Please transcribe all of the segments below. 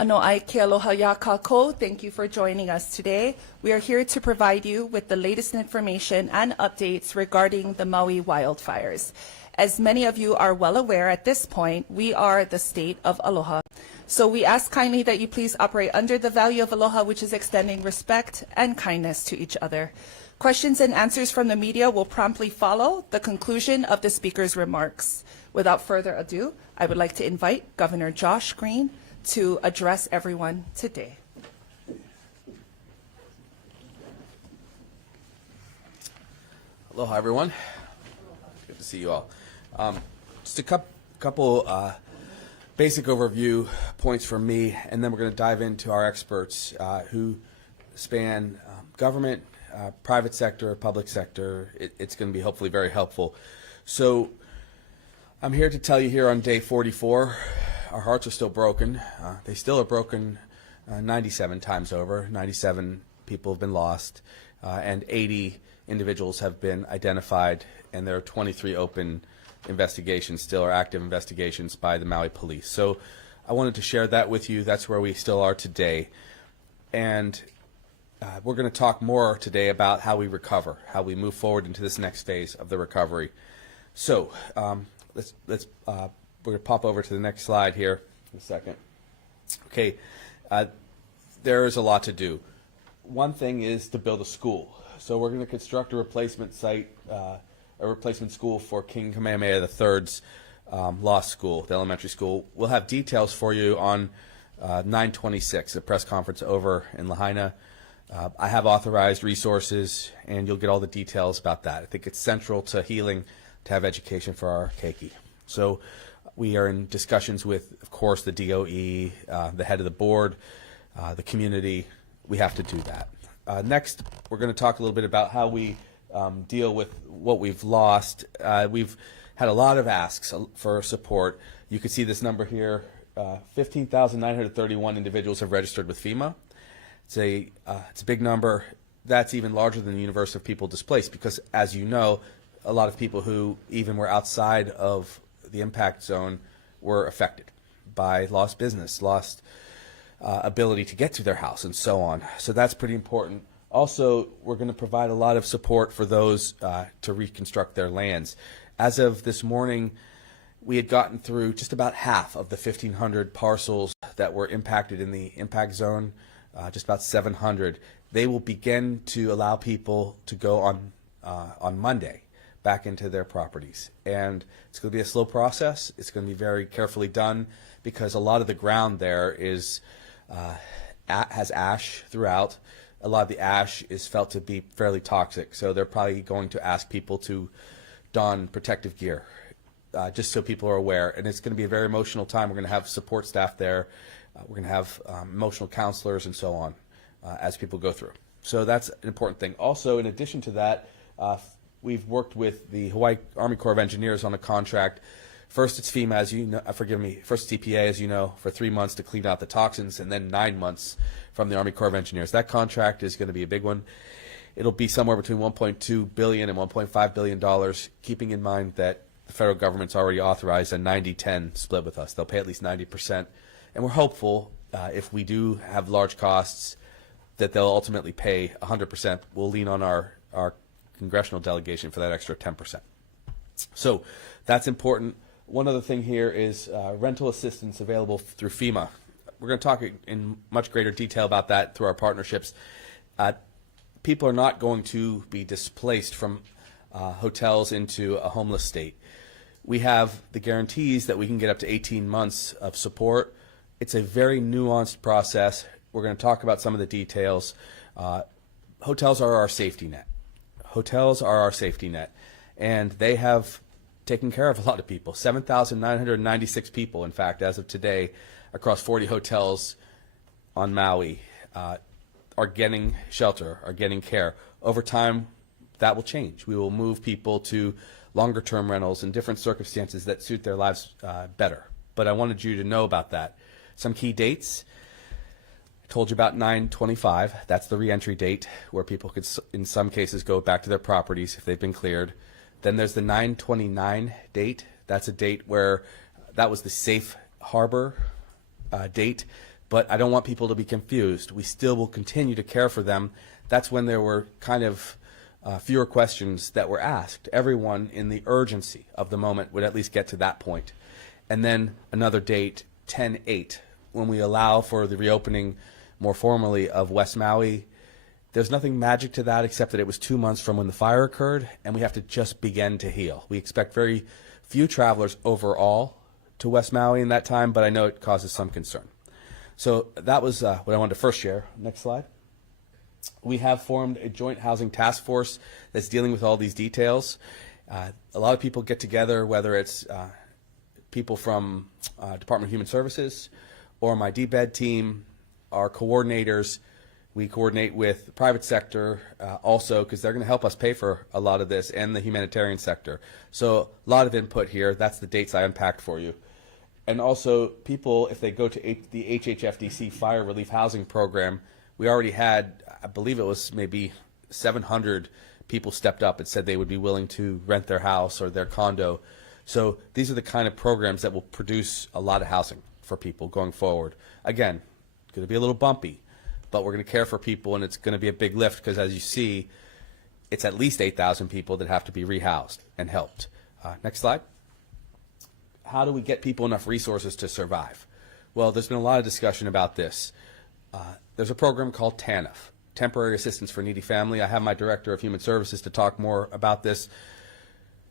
Ano ai ke aloha ya kākou. Thank you for joining us today. We are here to provide you with the latest information and updates regarding the Maui wildfires. As many of you are well aware at this point, we are the state of aloha. So we ask kindly that you please operate under the value of aloha, which is extending respect and kindness to each other. Questions and answers from the media will promptly follow the conclusion of the speaker's remarks. Without further ado, I would like to invite Governor Josh Green to address everyone today. Aloha, everyone. Good to see you all. Just a couple basic overview points from me, and then we're going to dive into our experts who span government, private sector, public sector. It's going to be hopefully very helpful. So I'm here to tell you here on day 44, our hearts are still broken. They still are broken 97 times over. 97 people have been lost, and 80 individuals have been identified, and there are 23 open investigations still, or active investigations by the Maui police. So I wanted to share that with you. That's where we still are today. And we're going to talk more today about how we recover, how we move forward into this next phase of the recovery. So we're going to pop over to the next slide here in a second. Okay, there is a lot to do. One thing is to build a school. So we're going to construct a replacement site, a replacement school for King Kamehameha III's law school, the elementary school. We'll have details for you on 9/26, a press conference over in Lahaina. I have authorized resources, and you'll get all the details about that. I think it's central to healing to have education for our keiki. So we are in discussions with, of course, the DOE, the head of the board, the community. We have to do that. Next, we're going to talk a little bit about how we deal with what we've lost. We've had a lot of asks for support. You can see this number here. 15,931 individuals have registered with FEMA. It's a big number. That's even larger than the universe of people displaced because, as you know, a lot of people who even were outside of the impact zone were affected by lost business, lost ability to get to their house, and so on. So that's pretty important. Also, we're going to provide a lot of support for those to reconstruct their lands. As of this morning, we had gotten through just about half of the 1,500 parcels that were impacted in the impact zone, just about 700. They will begin to allow people to go on Monday back into their properties. And it's going to be a slow process. It's going to be very carefully done because a lot of the ground there is has ash throughout. A lot of the ash is felt to be fairly toxic, so they're probably going to ask people to don protective gear, just so people are aware. And it's going to be a very emotional time. We're going to have support staff there. We're going to have emotional counselors and so on as people go through. So that's an important thing. Also, in addition to that, we've worked with the Hawaii Army Corps of Engineers on a contract. First it's FEMA, as you know, first it's EPA, as you know, for 3 months to clean out the toxins, and then 9 months from the Army Corps of Engineers. That contract is going to be a big one. It'll be somewhere between $1.2 billion and $1.5 billion, keeping in mind that the federal government's already authorized a 90-10 split with us. They'll pay at least 90%. And we're hopeful, if we do have large costs, that they'll ultimately pay 100%. We'll lean on our congressional delegation for that extra 10%. So that's important. One other thing here is rental assistance available through FEMA. We're going to talk in much greater detail about that through our partnerships. People are not going to be displaced from hotels into a homeless state. We have the guarantees that we can get up to 18 months of support. It's a very nuanced process. We're going to talk about some of the details. Hotels are our safety net. Hotels are our safety net, and they have taken care of a lot of people. 7,996 people, in fact, as of today, across 40 hotels on Maui are getting shelter, are getting care. Over time, that will change. We will move people to longer-term rentals in different circumstances that suit their lives better. But I wanted you to know about that. Some key dates. I told you about 9/25. That's the reentry date where people could, in some cases, go back to their properties if they've been cleared. Then there's the 9/29 date. That's a date where that was the safe harbor date. But I don't want people to be confused. We still will continue to care for them. That's when there were kind of fewer questions that were asked. Everyone in the urgency of the moment would at least get to that point. And then another date, 10/8, when we allow for the reopening more formally of West Maui. There's nothing magic to that except that it was 2 months from when the fire occurred, and we have to just begin to heal. We expect very few travelers overall to West Maui in that time, but I know it causes some concern. So that was what I wanted to first share. Next slide. We have formed a joint housing task force that's dealing with all these details. A lot of people get together, whether it's people from Department of Human Services or my DBED team, our coordinators. We coordinate with the private sector also because they're going to help us pay for a lot of this, and the humanitarian sector. So a lot of input here. That's the dates I unpacked for you. And also people, if they go to the HHFDC Fire Relief Housing Program, we already had, I believe it was maybe 700 people stepped up and said they would be willing to rent their house or their condo. So these are the kind of programs that will produce a lot of housing for people going forward. Again, it's going to be a little bumpy, but we're going to care for people, and it's going to be a big lift because, as you see, it's at least 8,000 people that have to be rehoused and helped. Next slide. How do we get people enough resources to survive? Well, there's been a lot of discussion about this. There's a program called TANF, Temporary Assistance for Needy Family. I have my Director of Human Services to talk more about this.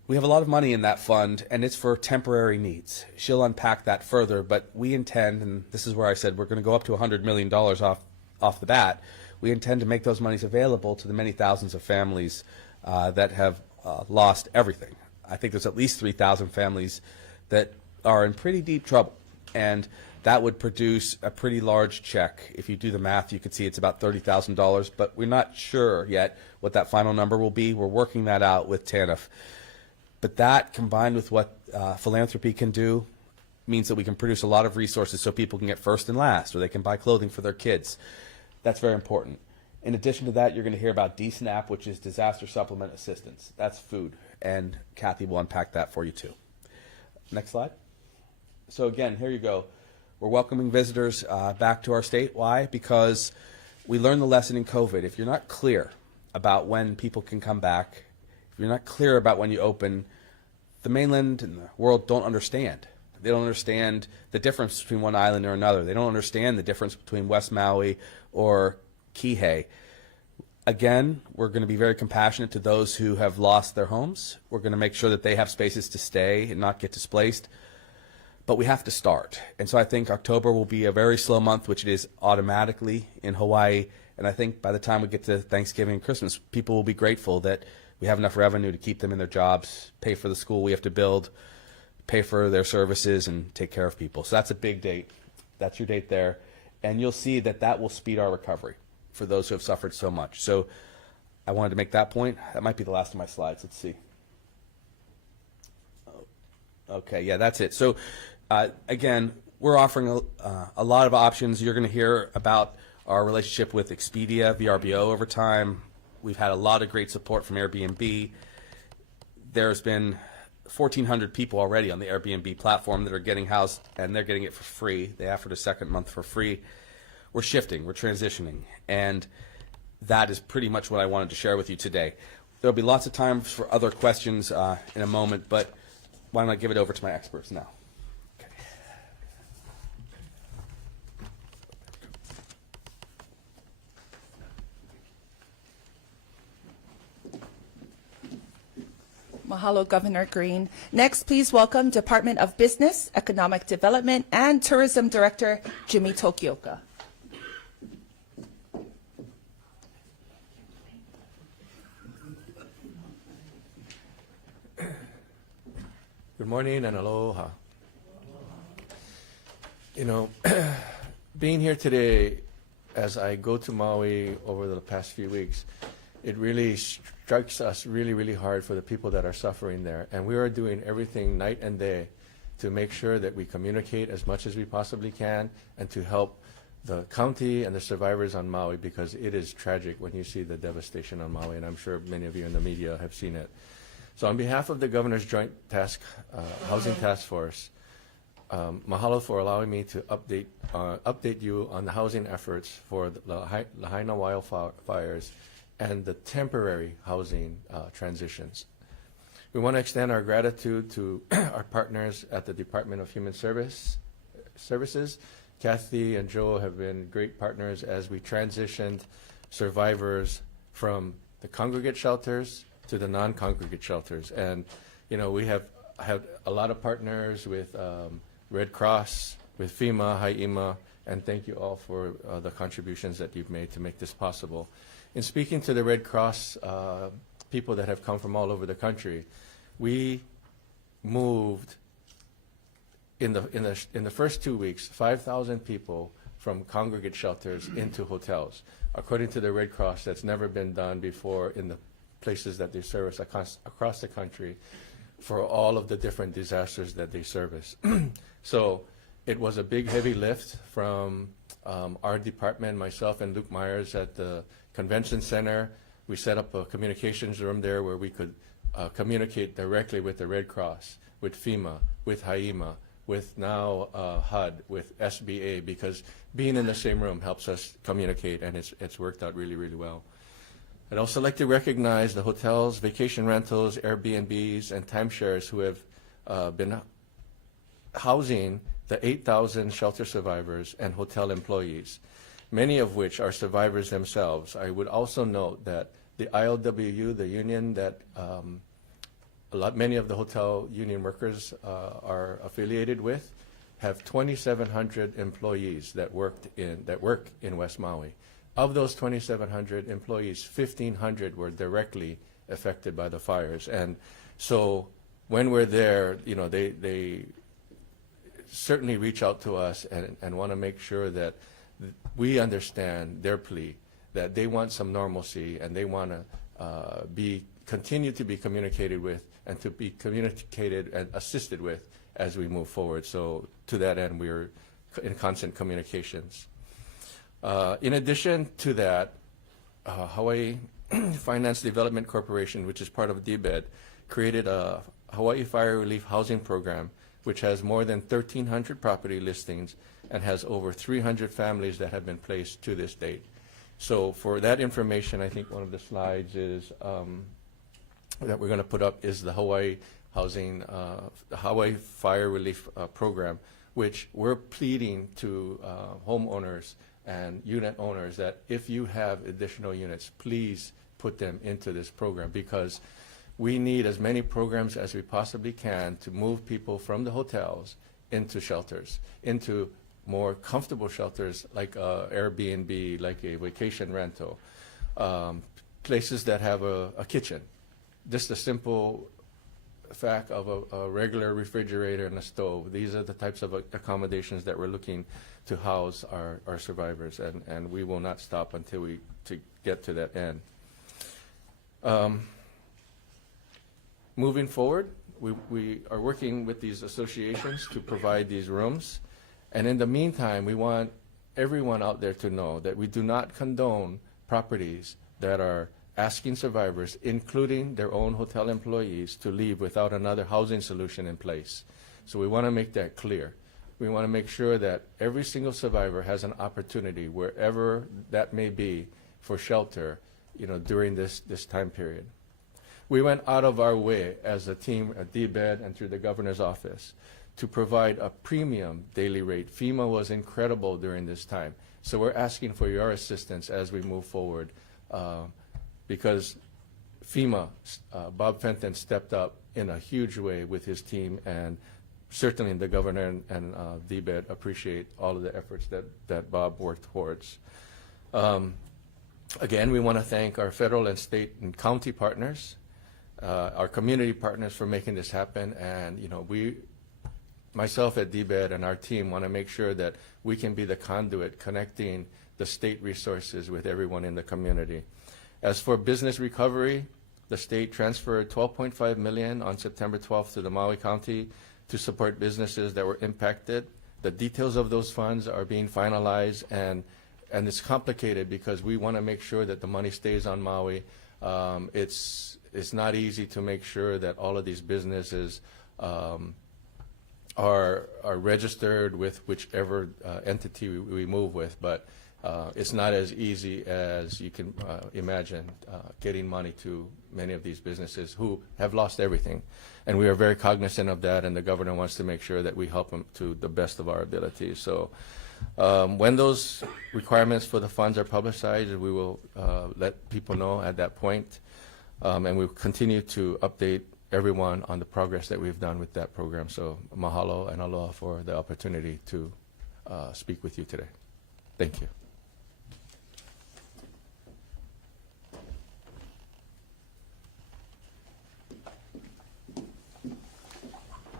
We have a lot of money in that fund, and it's for temporary needs. She'll unpack that further, but we intend, and this is where I said we're going to go up to $100 million off the bat. We intend to make those monies available to the many thousands of families that have lost everything. I think there's at least 3,000 families that are in pretty deep trouble, and that would produce a pretty large check. If you do the math, you could see it's about $30,000, but we're not sure yet what that final number will be. We're working that out with TANF. But that, combined with what philanthropy can do, means that we can produce a lot of resources so people can get first and last, or they can buy clothing for their kids. That's very important. In addition to that, you're going to hear about DSNAP, which is Disaster Supplement Assistance. That's food, and Kathy will unpack that for you too. Next slide. So again, here you go. We're welcoming visitors back to our state. Why? Because we learned the lesson in COVID. If you're not clear about when people can come back, if you're not clear about when you open, the mainland and the world don't understand. They don't understand the difference between one island or another. They don't understand the difference between West Maui or Kihei. Again, we're going to be very compassionate to those who have lost their homes. We're going to make sure that they have spaces to stay and not get displaced. But we have to start. And so I think October will be a very slow month, which it is automatically in Hawaii. And I think by the time we get to Thanksgiving and Christmas, people will be grateful that we have enough revenue to keep them in their jobs, pay for the school we have to build, pay for their services, and take care of people. So that's a big date. That's your date there. And you'll see that that will speed our recovery for those who have suffered so much. So I wanted to make that point. That might be the last of my slides. Let's see. Okay, yeah, that's it. So again, we're offering a lot of options. You're going to hear about our relationship with Expedia, VRBO over time. We've had a lot of great support from Airbnb. There's been 1,400 people already on the Airbnb platform that are getting housed, and they're getting it for free. They offered a second month for free. We're shifting, we're transitioning, and that is pretty much what I wanted to share with you today. There'll be lots of time for other questions in a moment, but why don't I give it over to my experts now? Okay. Mahalo, Governor Green. Next, please welcome Department of Business, Economic Development, and Tourism Director Jimmy Tokioka. Good morning and aloha. You know, being here today, as I go to Maui over the past few weeks, it really strikes us really, really hard for the people that are suffering there. And we are doing everything night and day to make sure that we communicate as much as we possibly can and to help the county and the survivors on Maui, because it is tragic when you see the devastation on Maui, and I'm sure many of you in the media have seen it. So on behalf of the Governor's Joint Housing Task Force, mahalo for allowing me to update you on the housing efforts for the Lahaina wildfires and the temporary housing transitions. We want to extend our gratitude to our partners at the Department of Human Services. Kathy and Joe have been great partners as we transitioned survivors from the congregate shelters to the non-congregate shelters. And, you know, we have had a lot of partners with Red Cross, with FEMA, HIEMA, and thank you all for the contributions that you've made to make this possible. In speaking to the Red Cross people that have come from all over the country, we moved in the first 2 weeks 5,000 people from congregate shelters into hotels. According to the Red Cross, that's never been done before in the places that they service across the country for all of the different disasters that they service. So it was a big, heavy lift from our department, myself and Luke Myers at the convention center. We set up a communications room there where we could communicate directly with the Red Cross, with FEMA, with HIEMA, with now HUD, with SBA, because being in the same room helps us communicate, and it's worked out really, really well. I'd also like to recognize the hotels, vacation rentals, Airbnbs, and timeshares who have been housing the 8,000 shelter survivors and hotel employees, many of which are survivors themselves. I would also note that the ILWU, the union that many of the hotel union workers are affiliated with, have 2,700 employees that work in West Maui. Of those 2,700 employees, 1,500 were directly affected by the fires. And so when we're there, you know, they certainly reach out to us and want to make sure that we understand their plea, that they want some normalcy and they want to continue to be communicated with and to be communicated and assisted with as we move forward. So to that end, we're in constant communications. In addition to that, Hawaii Finance Development Corporation, which is part of DBED, created a Hawaii Fire Relief Housing Program, which has more than 1,300 property listings and has over 300 families that have been placed to this date. So for that information, I think one of the slides is that we're going to put up is the Hawaii Hawaii Fire Relief Program, which we're pleading to homeowners and unit owners that if you have additional units, please put them into this program, because we need as many programs as we possibly can to move people from the hotels into shelters, into more comfortable shelters like Airbnb, like a vacation rental, places that have a kitchen. Just a simple fact of a regular refrigerator and a stove. These are the types of accommodations that we're looking to house our survivors, and we will not stop until we get to that end. Moving forward, we are working with these associations to provide these rooms, and in the meantime, we want everyone out there to know that we do not condone properties that are asking survivors, including their own hotel employees, to leave without another housing solution in place. So we want to make that clear. We want to make sure that every single survivor has an opportunity, wherever that may be, for shelter, you know, during this time period. We went out of our way as a team at DBED and through the governor's office to provide a premium daily rate. FEMA was incredible during this time. So we're asking for your assistance as we move forward, because FEMA, Bob Fenton stepped up in a huge way with his team, and certainly the governor and DBED appreciate all of the efforts that Bob worked towards. Again, we want to thank our federal and state and county partners, our community partners for making this happen, and you know, myself at DBED and our team want to make sure that we can be the conduit connecting the state resources with everyone in the community. As for business recovery, the state transferred $12.5 million on September 12th to the Maui County to support businesses that were impacted. The details of those funds are being finalized, and it's complicated because we want to make sure that the money stays on Maui. It's not easy to make sure that all of these businesses are registered with whichever entity we move with, but it's not as easy as you can imagine getting money to many of these businesses who have lost everything. And we are very cognizant of that, and the governor wants to make sure that we help them to the best of our ability. So when those requirements for the funds are publicized, we will let people know at that point. And we'll continue to update everyone on the progress that we've done with that program. So mahalo and aloha for the opportunity to speak with you today. Thank you.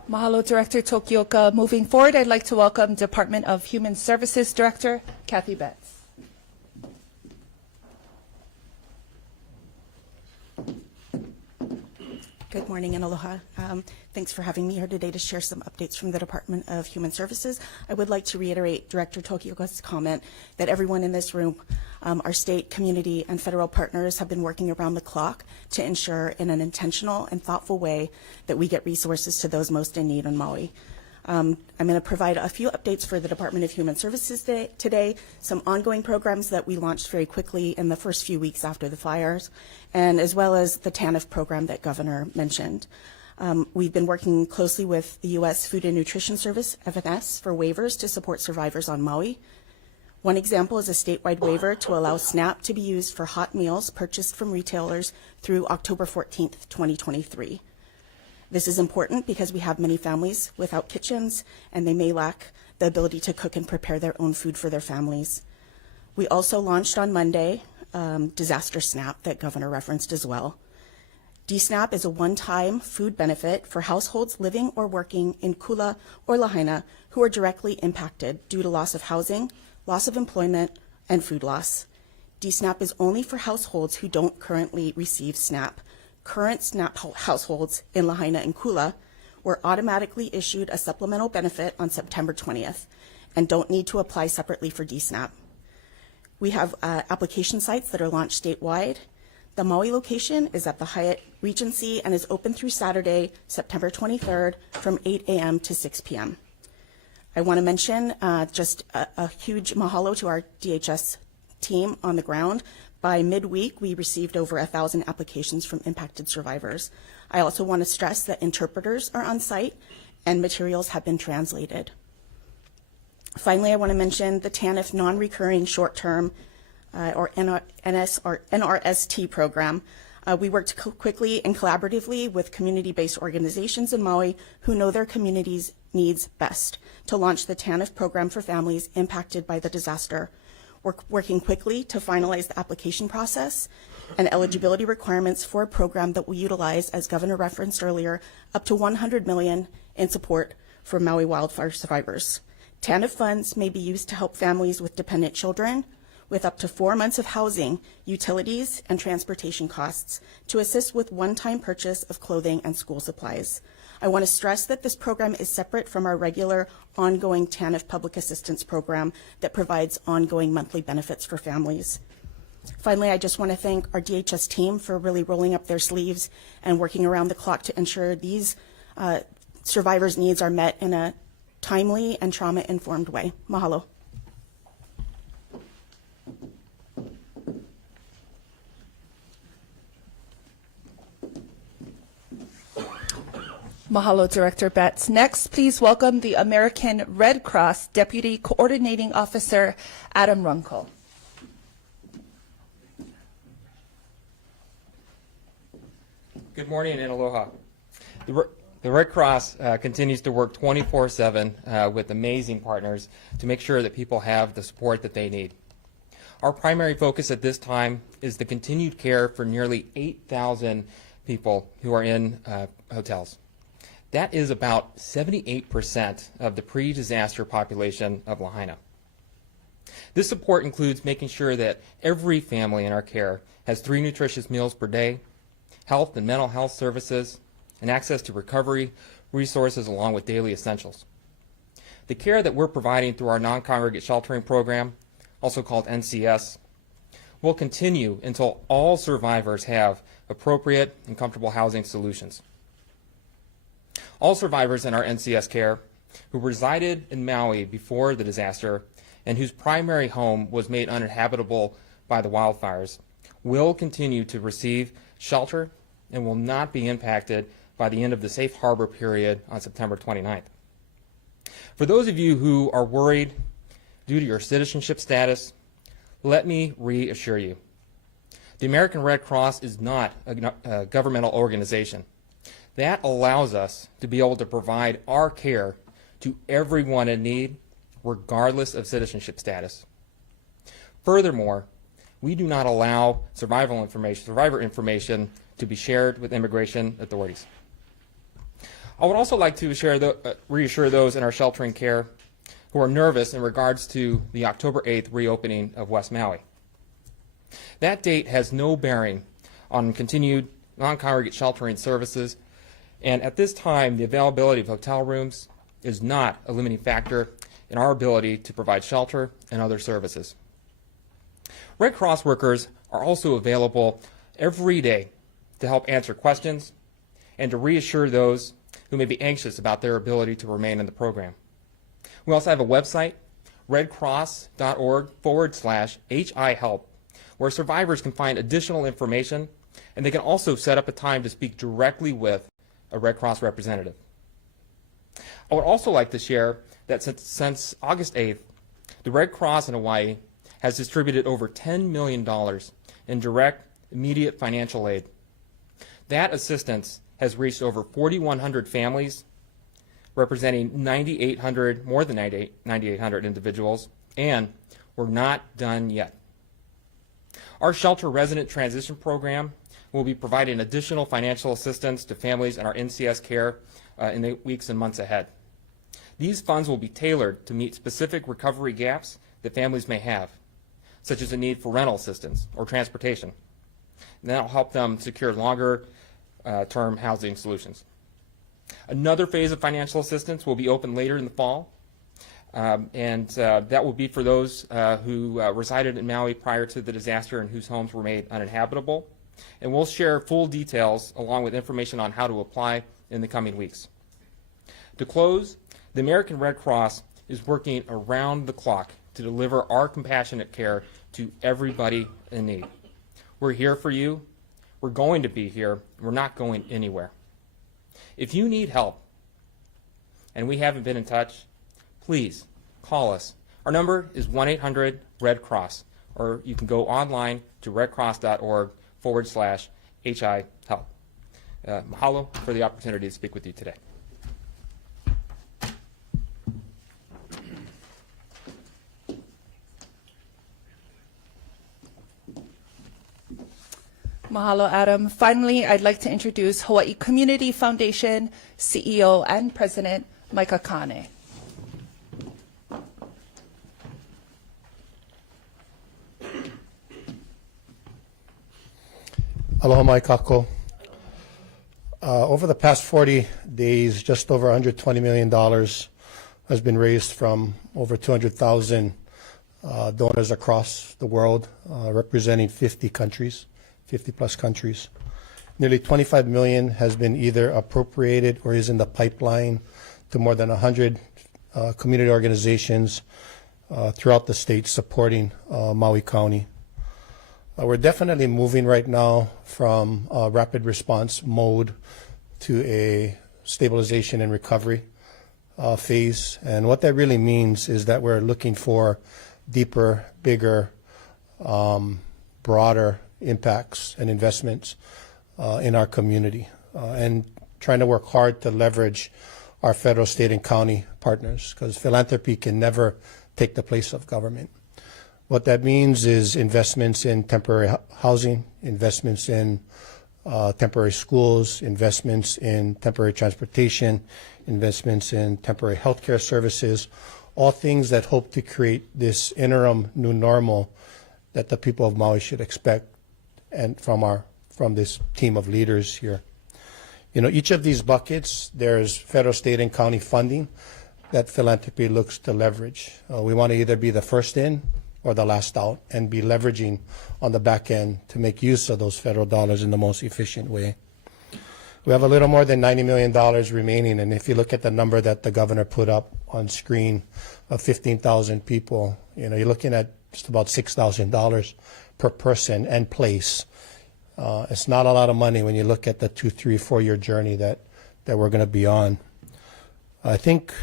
Mahalo, Director Tokioka. Moving forward, I'd like to welcome Department of Human Services Director Kathy Betts. Good morning and aloha. Thanks for having me here today to share some updates from the Department of Human Services. I would like to reiterate Director Tokioka's comment that everyone in this room, our state, community, and federal partners have been working around the clock to ensure in an intentional and thoughtful way that we get resources to those most in need on Maui. I'm going to provide a few updates for the Department of Human Services today, some ongoing programs that we launched very quickly in the first few weeks after the fires, and as well as the TANF program that Governor mentioned. We've been working closely with the U.S. Food and Nutrition Service, FNS, for waivers to support survivors on Maui. One example is a statewide waiver to allow SNAP to be used for hot meals purchased from retailers through October 14th, 2023. This is important because we have many families without kitchens, and they may lack the ability to cook and prepare their own food for their families. We also launched on Monday Disaster SNAP that Governor referenced as well. DSNAP is a one-time food benefit for households living or working in Kula or Lahaina who are directly impacted due to loss of housing, loss of employment, and food loss. DSNAP is only for households who don't currently receive SNAP. Current SNAP households in Lahaina and Kula were automatically issued a supplemental benefit on September 20th and don't need to apply separately for DSNAP. We have application sites that are launched statewide. The Maui location is at the Hyatt Regency and is open through Saturday, September 23rd from 8 a.m. to 6 p.m. I want to mention just a huge mahalo to our DHS team on the ground. By midweek, we received over 1,000 applications from impacted survivors. I also want to stress that interpreters are on site and materials have been translated. Finally, I want to mention the TANF non-recurring short-term or NRST program. We worked quickly and collaboratively with community-based organizations in Maui who know their community's needs best to launch the TANF program for families impacted by the disaster. We're working quickly to finalize the application process and eligibility requirements for a program that will utilize, as Governor referenced earlier, up to $100 million in support for Maui wildfire survivors. TANF funds may be used to help families with dependent children with up to 4 months of housing, utilities, and transportation costs to assist with one-time purchase of clothing and school supplies. I want to stress that this program is separate from our regular ongoing TANF public assistance program that provides ongoing monthly benefits for families. Finally, I just want to thank our DHS team for really rolling up their sleeves and working around the clock to ensure these survivors' needs are met in a timely and trauma-informed way. Mahalo. Mahalo, Director Betts. Next, please welcome the American Red Cross Deputy Coordinating Officer, Adam Runkle. Good morning and aloha. The Red Cross continues to work 24/7 with amazing partners to make sure that people have the support that they need. Our primary focus at this time is the continued care for nearly 8,000 people who are in hotels. That is about 78% of the pre-disaster population of Lahaina. This support includes making sure that every family in our care has 3 nutritious meals per day, health and mental health services, and access to recovery resources along with daily essentials. The care that we're providing through our non-congregate sheltering program, also called NCS, will continue until all survivors have appropriate and comfortable housing solutions. All survivors in our NCS care who resided in Maui before the disaster and whose primary home was made uninhabitable by the wildfires will continue to receive shelter and will not be impacted by the end of the safe harbor period on September 29th. For those of you who are worried due to your citizenship status, let me reassure you. The American Red Cross is not a governmental organization. That allows us to be able to provide our care to everyone in need, regardless of citizenship status. Furthermore, we do not allow survivor information to be shared with immigration authorities. I would also like to reassure those in our sheltering care who are nervous in regards to the October 8th reopening of West Maui. That date has no bearing on continued non-congregate sheltering services, and at this time, the availability of hotel rooms is not a limiting factor in our ability to provide shelter and other services. Red Cross workers are also available every day to help answer questions and to reassure those who may be anxious about their ability to remain in the program. We also have a website, redcross.org/HIHelp, where survivors can find additional information, and they can also set up a time to speak directly with a Red Cross representative. I would also like to share that since August 8th, the Red Cross in Hawaii has distributed over $10 million in direct, immediate financial aid. That assistance has reached over 4,100 families, representing more than 9,800 individuals, and we're not done yet. Our shelter resident transition program will be providing additional financial assistance to families in our NCS care in the weeks and months ahead. These funds will be tailored to meet specific recovery gaps that families may have, such as a need for rental assistance or transportation. And that will help them secure longer-term housing solutions. Another phase of financial assistance will be open later in the fall, and that will be for those who resided in Maui prior to the disaster and whose homes were made uninhabitable. And we'll share full details along with information on how to apply in the coming weeks. To close, the American Red Cross is working around the clock to deliver our compassionate care to everybody in need. We're here for you. We're going to be here. We're not going anywhere. If you need help and we haven't been in touch, please call us. Our number is 1-800-RED-CROSS, or you can go online to redcross.org/HIHelp. Mahalo for the opportunity to speak with you today. Mahalo, Adam. Finally, I'd like to introduce Hawaii Community Foundation CEO and President Micah Kane. Aloha mai kako. Over the past 40 days, just over $120 million has been raised from over 200,000 donors across the world, representing 50 plus countries. Nearly 25 million has been either appropriated or is in the pipeline to more than 100 community organizations throughout the state supporting Maui County. We're definitely moving right now from a rapid response mode to a stabilization and recovery phase. And what that really means is that we're looking for deeper, bigger, broader impacts and investments in our community, and trying to work hard to leverage our federal, state, and county partners, because philanthropy can never take the place of government. What that means is investments in temporary housing, investments in temporary schools, investments in temporary transportation, investments in temporary healthcare services, all things that hope to create this interim new normal that the people of Maui should expect, and from this team of leaders here. You know, each of these buckets, there's federal, state, and county funding that philanthropy looks to leverage. We want to either be the first in or the last out, and be leveraging on the back end to make use of those federal dollars in the most efficient way. We have a little more than $90 million remaining, and if you look at the number that the governor put up on screen of 15,000 people, you're looking at just about $6,000 per person and place. It's not a lot of money when you look at the 2, 3, 4-year journey that we're going to be on. I think,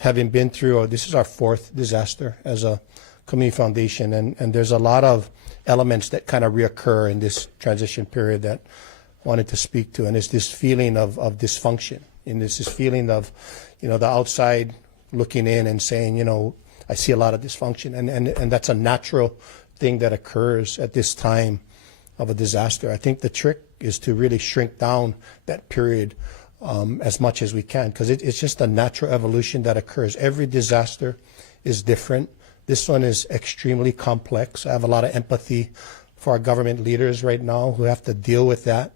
having been through, this is our 4th disaster as a community foundation, and there's a lot of elements that kind of reoccur in this transition period that I wanted to speak to, and it's this feeling of dysfunction, and it's this feeling of, the outside looking in and saying, I see a lot of dysfunction, and that's a natural thing that occurs at this time of a disaster. I think the trick is to really shrink down that period as much as we can, because it's just a natural evolution that occurs. Every disaster is different. This one is extremely complex. I have a lot of empathy for our government leaders right now who have to deal with that.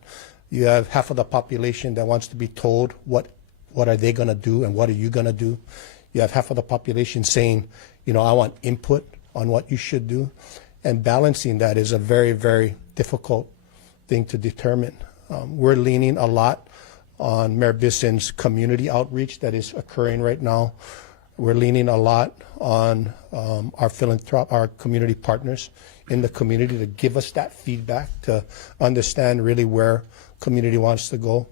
You have half of the population that wants to be told what are they going to do and what are you going to do. You have half of the population saying, I want input on what you should do. And balancing that is a very, very difficult thing to determine. We're leaning a lot on Mayor Bisson's community outreach that is occurring right now. We're leaning a lot on our community partners in the community to give us that feedback, to understand really where community wants to go.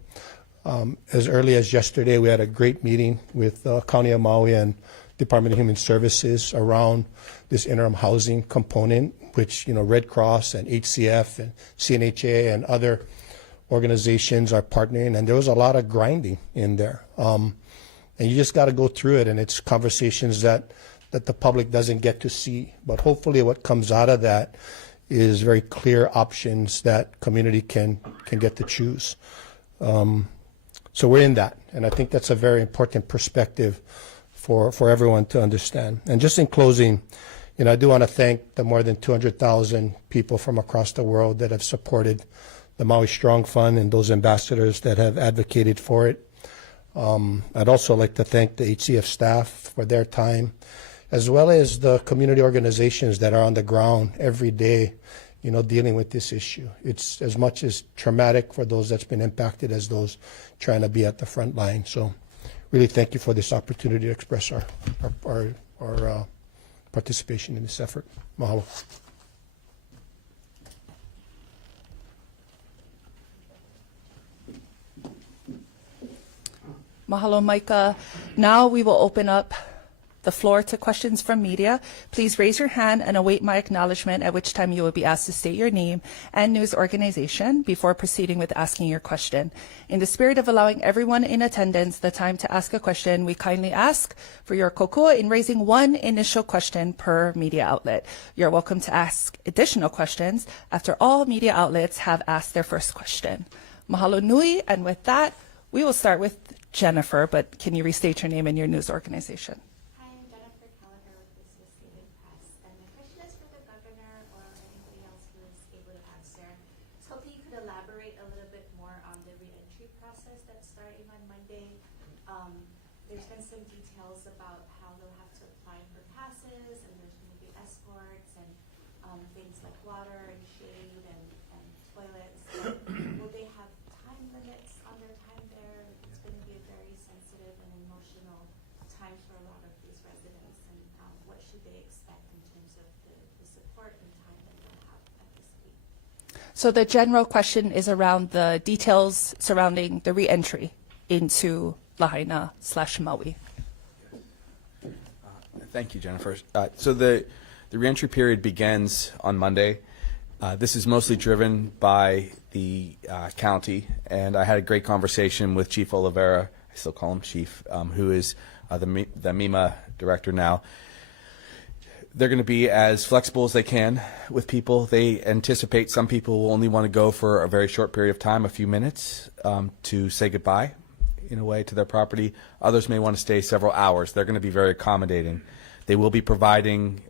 As early as yesterday, we had a great meeting with County of Maui and Department of Human Services around this interim housing component, which Red Cross and HCF and CNHA and other organizations are partnering, and there was a lot of grinding in there. And you just got to go through it, and it's conversations that the public doesn't get to see. But hopefully what comes out of that is very clear options that community can get to choose. So we're in that, and I think that's a very important perspective for everyone to understand. And just in closing, I do want to thank the more than 200,000 people from across the world that have supported the Maui Strong Fund and those ambassadors that have advocated for it. I'd also like to thank the HCF staff for their time, as well as the community organizations that are on the ground every day, dealing with this issue. It's as much as traumatic for those that's been impacted as those trying to be at the front line. So really thank you for this opportunity to express our participation in this effort. Mahalo. Mahalo, Micah. Now we will open up the floor to questions from media. Please raise your hand and await my acknowledgement, at which time you will be asked to state your name and news organization before proceeding with asking your question. In the spirit of allowing everyone in attendance the time to ask a question, we kindly ask for your kokua in raising one initial question per media outlet. You're welcome to ask additional questions after all media outlets have asked their first question. Mahalo nui, and with that, we will start with Jennifer, but can you restate your name and your news organization? Hi, I'm Jennifer Gallagher with the Associated Press, and my question is for the governor or anybody else who is able to answer. I was hoping you could elaborate a little bit more on the reentry process that's starting on Monday. There's been some details about how they'll have to apply for passes, and there's going to be escorts and things like water and shade and toilets. Will they have time limits on their time there? It's going to be a very sensitive and emotional time for a lot of these residents, and what should they expect in terms of the support and time that they'll have at this week? So the general question is around the details surrounding the reentry into Lahaina/Maui. Thank you, Jennifer. So the reentry period begins on Monday. This is mostly driven by the county, and I had a great conversation with Chief Oliveira. I still call him Chief, who is the MEMA director now. They're going to be as flexible as they can with people. They anticipate some people will only want to go for a very short period of time, a few minutes, to say goodbye, in a way, to their property. Others may want to stay several hours. They're going to be very accommodating. They will be providing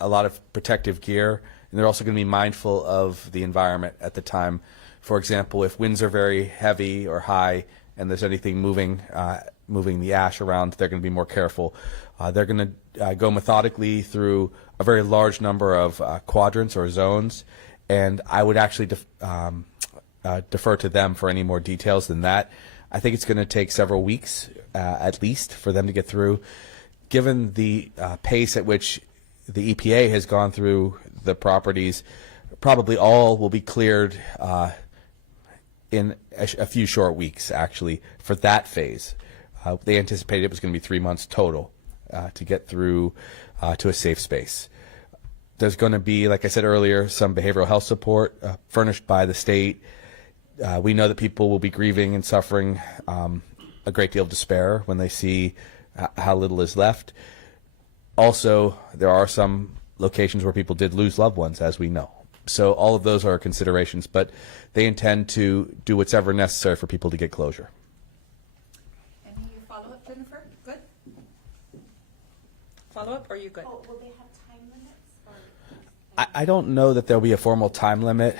a lot of protective gear, and they're also going to be mindful of the environment at the time. For example, if winds are very heavy or high and there's anything moving the ash around, they're going to be more careful. They're going to go methodically through a very large number of quadrants or zones, and I would actually defer to them for any more details than that. I think it's going to take several weeks at least for them to get through. Given the pace at which the EPA has gone through the properties, probably all will be cleared in a few short weeks, actually, for that phase. They anticipated it was going to be 3 months total to get through to a safe space. There's going to be, like I said earlier, some behavioral health support furnished by the state. We know that people will be grieving and suffering a great deal of despair when they see how little is left. Also, there are some locations where people did lose loved ones, as we know. So all of those are considerations, but they intend to do whatever necessary for people to get closure. Any follow-up, Jennifer? Good? Follow-up, or are you good? Oh, will they have time limits? Or I don't know that there'll be a formal time limit.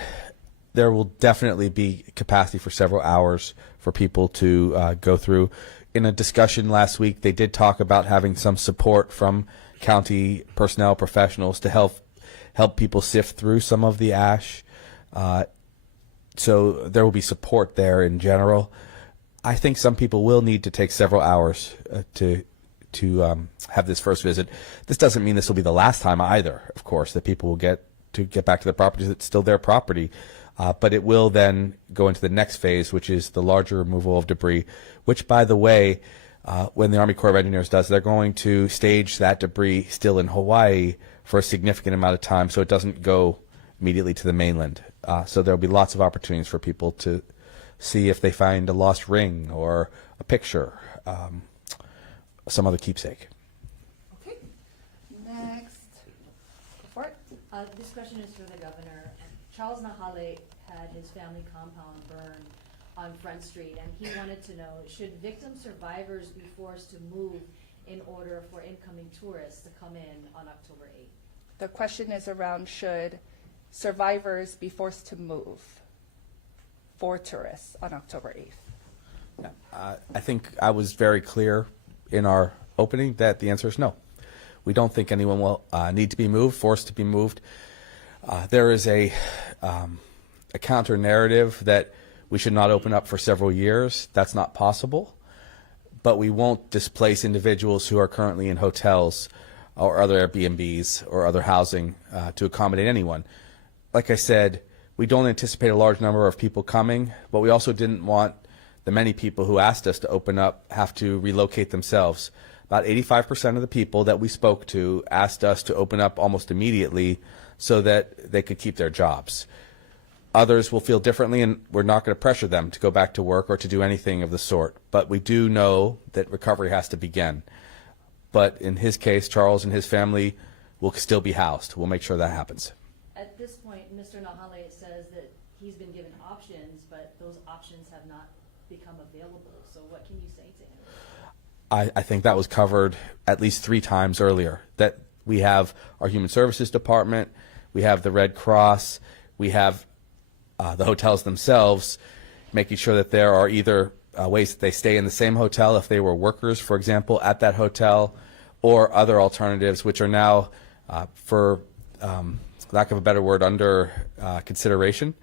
There will definitely be capacity for several hours for people to go through. In a discussion last week, they did talk about having some support from county personnel professionals to help people sift through some of the ash. So there will be support there in general. I think some people will need to take several hours to have this first visit. This doesn't mean this will be the last time either, of course, that people will get back to the properties. It's still their property. But it will then go into the next phase, which is the larger removal of debris, which, by the way, when the Army Corps of Engineers does, they're going to stage that debris still in Hawaii for a significant amount of time so it doesn't go immediately to the mainland. So there will be lots of opportunities for people to see if they find a lost ring or a picture, some other keepsake. Okay. Next. For it. This question is for the governor. Charles Nahale had his family compound burned on Front Street, and he wanted to know, should victim survivors be forced to move in order for incoming tourists to come in on October 8th? The question is around, should survivors be forced to move for tourists on October 8th? I think I was very clear in our opening that the answer is no. We don't think anyone will need to be moved, forced to be moved. There is a counter narrative that we should not open up for several years. That's not possible. But we won't displace individuals who are currently in hotels or other Airbnbs or other housing to accommodate anyone. Like I said, we don't anticipate a large number of people coming, but we also didn't want the many people who asked us to open up have to relocate themselves. About 85% of the people that we spoke to asked us to open up almost immediately so that they could keep their jobs. Others will feel differently, and we're not going to pressure them to go back to work or to do anything of the sort. But we do know that recovery has to begin. But in his case, Charles and his family will still be housed. We'll make sure that happens. At this point, Mr. Nahale says that he's been given options, but those options have not become available. So what can you say to him? I think that was covered at least 3 times earlier, that we have our Human Services Department, we have the Red Cross, we have the hotels themselves, making sure that there are either ways that they stay in the same hotel if they were workers, for example, at that hotel, or other alternatives, which are now, for lack of a better word, under consideration.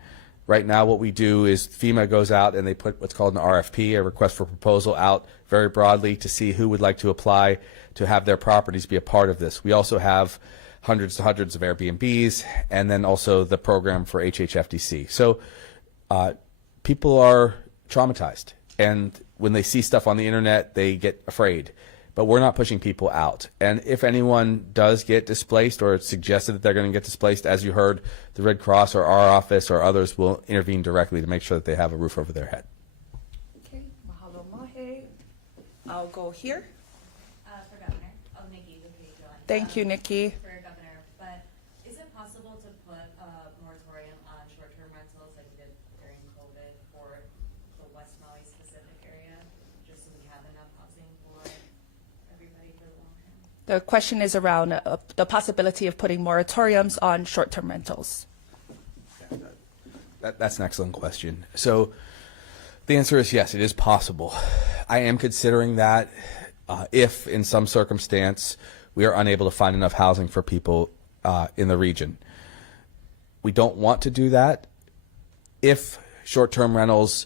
Right now what we do is FEMA goes out and they put what's called an RFP, a request for proposal, out very broadly to see who would like to apply to have their properties be a part of this. We also have hundreds of Airbnbs, and then also the program for HHFDC. So people are traumatized, and when they see stuff on the internet, they get afraid. But we're not pushing people out. And if anyone does get displaced or it's suggested that they're going to get displaced, as you heard, the Red Cross or our office or others will intervene directly to make sure that they have a roof over their head. Okay, mahalo mahe. I'll go here. For Governor, Nikki with John. Thank you, Nikki. For Governor, but is it possible to put a moratorium on short-term rentals like we did during COVID for the West Maui specific area, just so we have enough housing for everybody for the long term? The question is around the possibility of putting moratoriums on short-term rentals. That's an excellent question. So the answer is yes, it is possible. I am considering that if in some circumstance we are unable to find enough housing for people in the region. We don't want to do that. If short-term rentals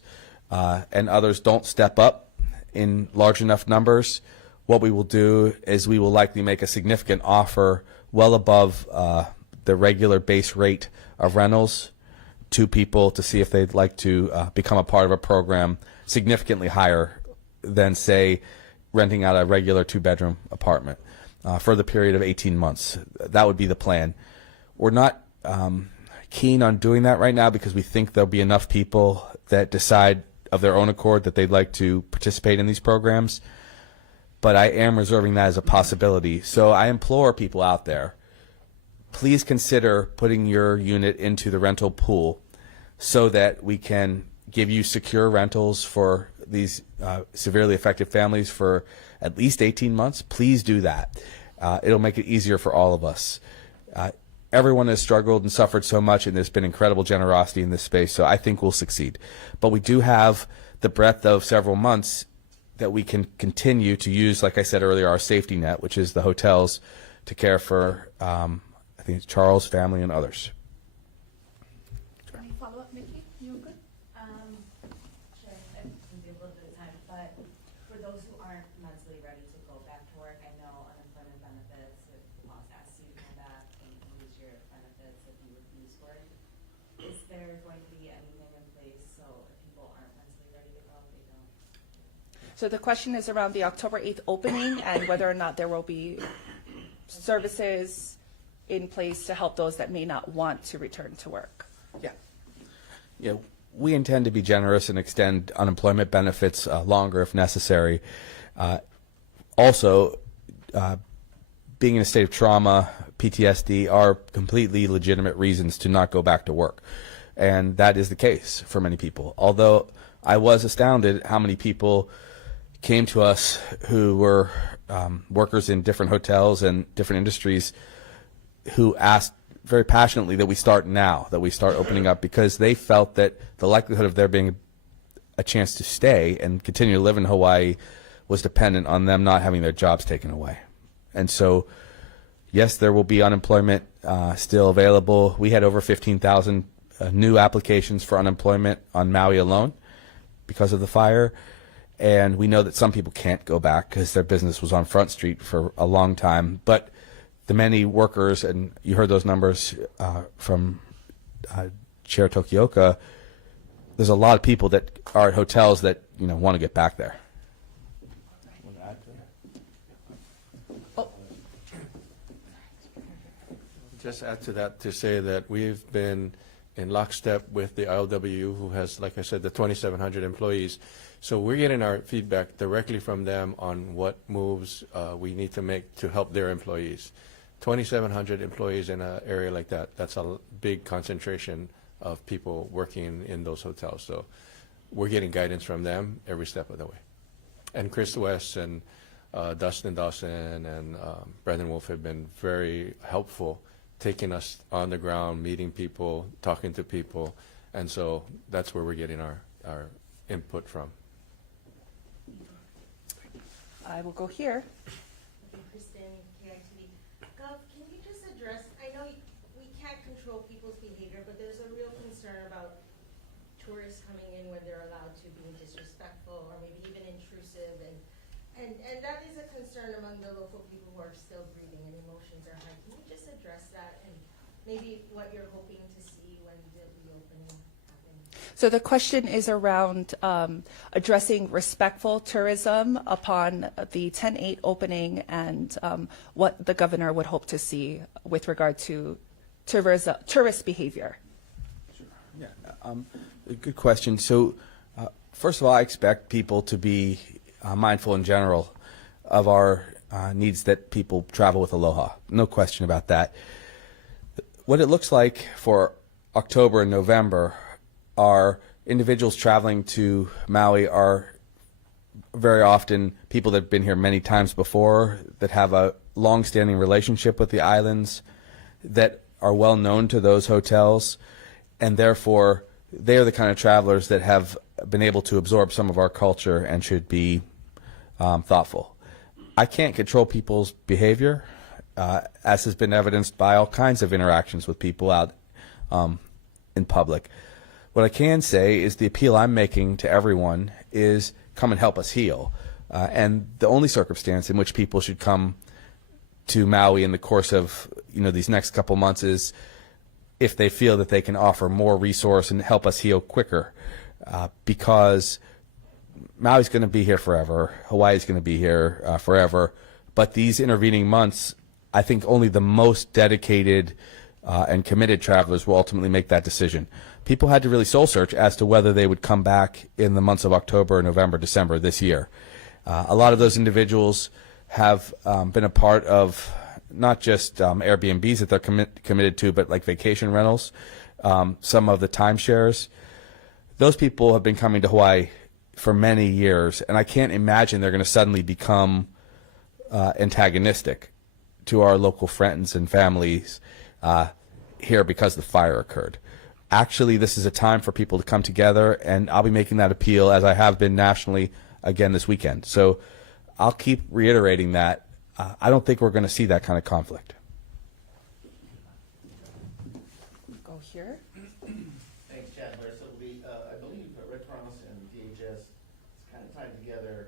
and others don't step up in large enough numbers, what we will do is we will likely make a significant offer well above the regular base rate of rentals to people to see if they'd like to become a part of a program significantly higher than, say, renting out a regular 2-bedroom apartment for the period of 18 months. That would be the plan. We're not keen on doing that right now because we think there'll be enough people that decide of their own accord that they'd like to participate in these programs. But I am reserving that as a possibility. So I implore people out there, please consider putting your unit into the rental pool so that we can give you secure rentals for these severely affected families for at least 18 months. Please do that. It'll make it easier for all of us. Everyone has struggled and suffered so much, and there's been incredible generosity in this space, so I think we'll succeed. But we do have the breadth of several months that we can continue to use, like I said earlier, our safety net, which is the hotels, to care for, I think it's Charles' family and others. Any follow-up, Nikki? You good? Sure, it can be a little bit of time, but for those who aren't mentally ready to go back to work, I know unemployment benefits, if the boss asks you to come back and you lose your benefits if you refuse work, is there going to be anything in place so if people aren't mentally ready to go, they don't? So the question is around the October 8th opening and whether or not there will be services in place to help those that may not want to return to work. Yeah, we intend to be generous and extend unemployment benefits longer if necessary. Also, being in a state of trauma, PTSD are completely legitimate reasons to not go back to work. And that is the case for many people. Although I was astounded how many people came to us who were workers in different hotels and different industries who asked very passionately that we start now, that we start opening up, because they felt that the likelihood of there being a chance to stay and continue to live in Hawaii was dependent on them not having their jobs taken away. And so, yes, there will be unemployment still available. We had over 15,000 new applications for unemployment on Maui alone because of the fire. And we know that some people can't go back because their business was on Front Street for a long time. But the many workers, and you heard those numbers from Chair Tokioka, there's a lot of people that are at hotels that want to get back there. Just add to that to say that we've been in lockstep with the ILWU, who has, like I said, the 2,700 employees. So we're getting our feedback directly from them on what moves we need to make to help their employees. 2,700 employees in an area like that, that's a big concentration of people working in those hotels. So we're getting guidance from them every step of the way. And Chris West and Dustin Dawson and Brandon Wolf have been very helpful, taking us on the ground, meeting people, talking to people. And so that's where we're getting our input from. I will go here. Kristen, KITV. Gov, can you just address, I know we can't control people's behavior, but there's a real concern about tourists coming in when they're allowed to be disrespectful or maybe even intrusive, and that is a concern among the local people who are still breathing and emotions are high. Can you just address that and maybe what you're hoping to see when the reopening happens? So the question is around addressing respectful tourism upon the 10/8 opening and what the governor would hope to see with regard to tourist behavior. Yeah, good question. So, first of all, I expect people to be mindful in general of our needs that people travel with Aloha. No question about that. What it looks like for October and November are individuals traveling to Maui are very often people that have been here many times before, that have a long-standing relationship with the islands, that are well known to those hotels, and therefore they are the kind of travelers that have been able to absorb some of our culture and should be thoughtful. I can't control people's behavior, as has been evidenced by all kinds of interactions with people out in public. What I can say is the appeal I'm making to everyone is come and help us heal. And the only circumstance in which people should come to Maui in the course of these next couple months is if they feel that they can offer more resource and help us heal quicker, because Maui's going to be here forever, Hawaii's going to be here forever, but these intervening months, I think only the most dedicated and committed travelers will ultimately make that decision. People had to really soul search as to whether they would come back in the months of October, November, December this year. A lot of those individuals have been a part of not just Airbnbs that they're committed to, but like vacation rentals, some of the timeshares. Those people have been coming to Hawaii for many years, and I can't imagine they're going to suddenly become antagonistic to our local friends and families here because the fire occurred. Actually, this is a time for people to come together, and I'll be making that appeal, as I have been nationally again this weekend. So I'll keep reiterating that. I don't think we're going to see that kind of conflict. Go here. Thanks, Chandler. So I believe Red Cross and DHS is kind of tied together.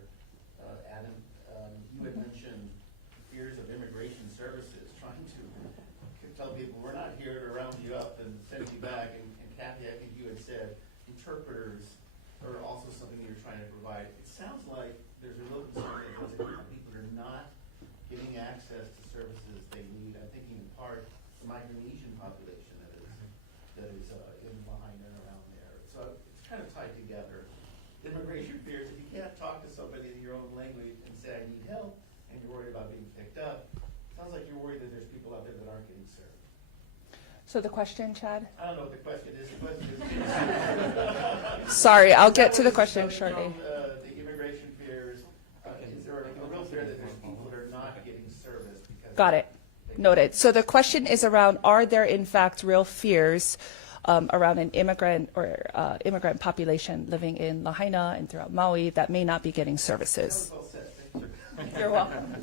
Adam, you had mentioned fears of immigration services trying to tell people we're not here to round you up and send you back. And Kathy, I think you had said interpreters are also something you're trying to provide. It sounds like there's a real concern that those people are not getting access to services they need. I'm thinking in part the Micronesian population that is in Lahaina and around there. So it's kind of tied together. Immigration fears, if you can't talk to somebody in your own language and say, I need help, and you're worried about being picked up, it sounds like you're worried that there's people out there that aren't getting served. So the question, Chad? I don't know what the question is. The question is Sorry, I'll get to the question coming shortly. from, the immigration fears, is there a real fear that there's people that are not getting service? Because Got it. Noted. So the question is around, are there in fact real fears around an immigrant or immigrant population living in Lahaina and throughout Maui that may not be getting services? well said. Thank you. You're welcome.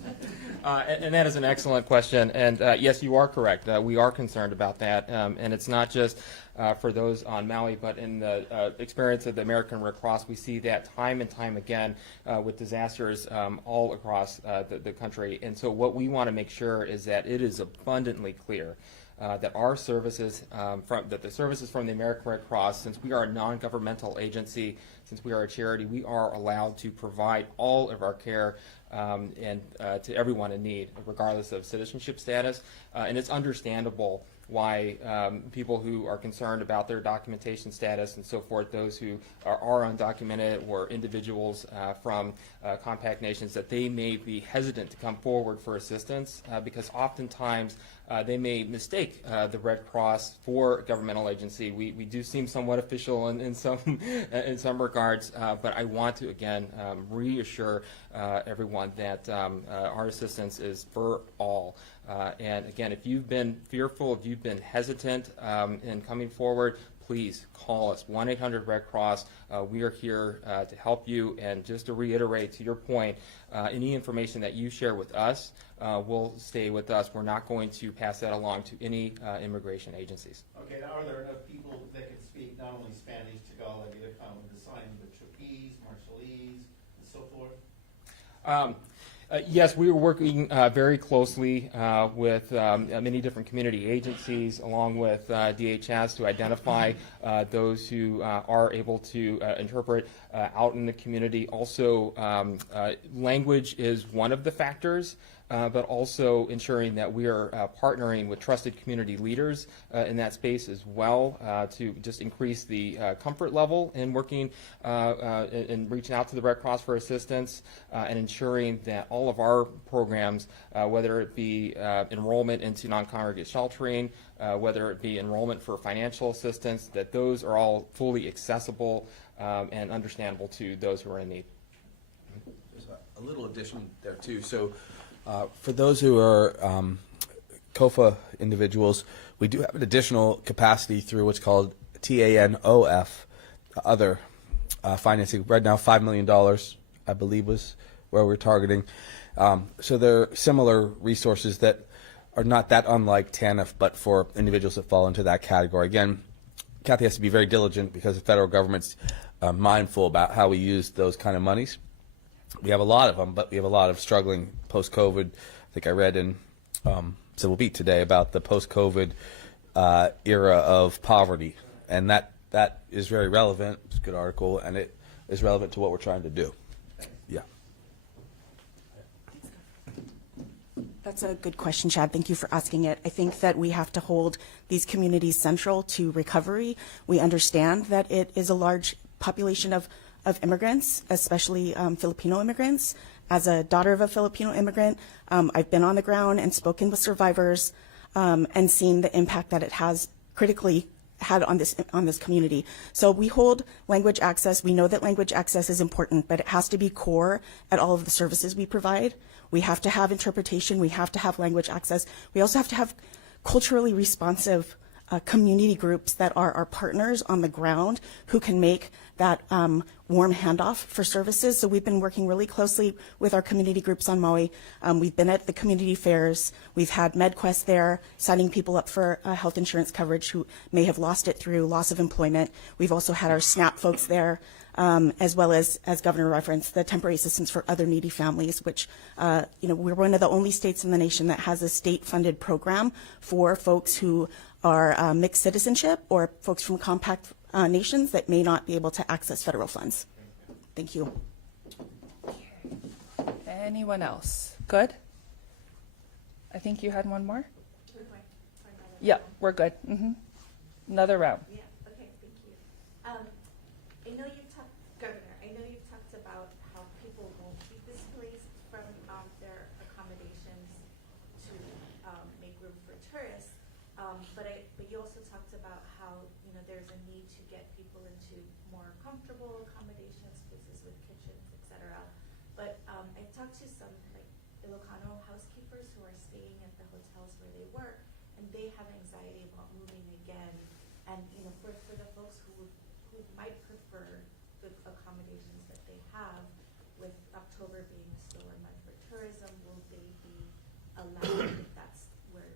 And that is an excellent question. And yes, you are correct. We are concerned about that. And it's not just for those on Maui, but in the experience of the American Red Cross, we see that time and time again with disasters all across the country. And so what we want to make sure is that it is abundantly clear that our services, that the services from the American Red Cross, since we are a non-governmental agency, since we are a charity, we are allowed to provide all of our care and to everyone in need, regardless of citizenship status. And it's understandable why people who are concerned about their documentation status and so forth, those who are undocumented or individuals from compact nations, that they may be hesitant to come forward for assistance because oftentimes they may mistake the Red Cross for a governmental agency. We do seem somewhat official in some regards, but I want to again reassure everyone that our assistance is for all. And again, if you've been fearful, if you've been hesitant in coming forward, please call us, 1-800-RED-CROSS. We are here to help you. And just to reiterate, to your point, any information that you share with us will stay with us. We're not going to pass that along to any immigration agencies. Okay, now are there enough people that can speak not only Spanish, Tagalog, Ilocano, the sign, but Chukis, Marshallese, and so forth? Yes, we were working very closely with many different community agencies, along with DHS, to identify those who are able to interpret out in the community. Also, language is one of the factors, but also ensuring that we are partnering with trusted community leaders in that space as well to just increase the comfort level in working and reaching out to the Red Cross for assistance and ensuring that all of our programs, whether it be enrollment into non-congregate sheltering, whether it be enrollment for financial assistance, that those are all fully accessible and understandable to those who are in need. There's a little addition there too. So for those who are COFA individuals, we do have an additional capacity through what's called TANOF, other financing. Right now, $5 million, I believe, was where we're targeting. So there are similar resources that are not that unlike TANF, but for individuals that fall into that category. Again, Kathy has to be very diligent because the federal government's mindful about how we use those kind of monies. We have a lot of them, but we have a lot of struggling post-COVID. I think I read in Civil Beat today about the post-COVID era of poverty, and that is very relevant. It's a good article, and it is relevant to what we're trying to do. Yeah. That's a good question, Chad. Thank you for asking it. I think that we have to hold these communities central to recovery. We understand that it is a large population of immigrants, especially Filipino immigrants. As a daughter of a Filipino immigrant, I've been on the ground and spoken with survivors and seen the impact that it has critically had on this community. So we hold language access. We know that language access is important, but it has to be core at all of the services we provide. We have to have interpretation. We have to have language access. We also have to have culturally responsive community groups that are our partners on the ground who can make that warm handoff for services. So we've been working really closely with our community groups on Maui. We've been at the community fairs. We've had MedQuest there, signing people up for health insurance coverage who may have lost it through loss of employment. We've also had our SNAP folks there, as well as Governor referenced, the temporary assistance for other needy families, which, we're one of the only states in the nation that has a state-funded program for folks who are mixed citizenship or folks from compact nations that may not be able to access federal funds. Thank you. Anyone else? Good? I think you had one more? Yeah, we're good. Another round. Yeah, okay, thank you. I know you've talked, Governor, I know you've talked about how people won't be displaced from their accommodations to make room for tourists. But you also talked about how, there's a need to get people into more comfortable accommodations, places with kitchens, et cetera. But I talked to some Ilocano housekeepers who are staying at the hotels where they work, and they have anxiety about moving again. And for the folks who might prefer the accommodations that they have, with October being a slower month for tourism, will they be allowed if that's where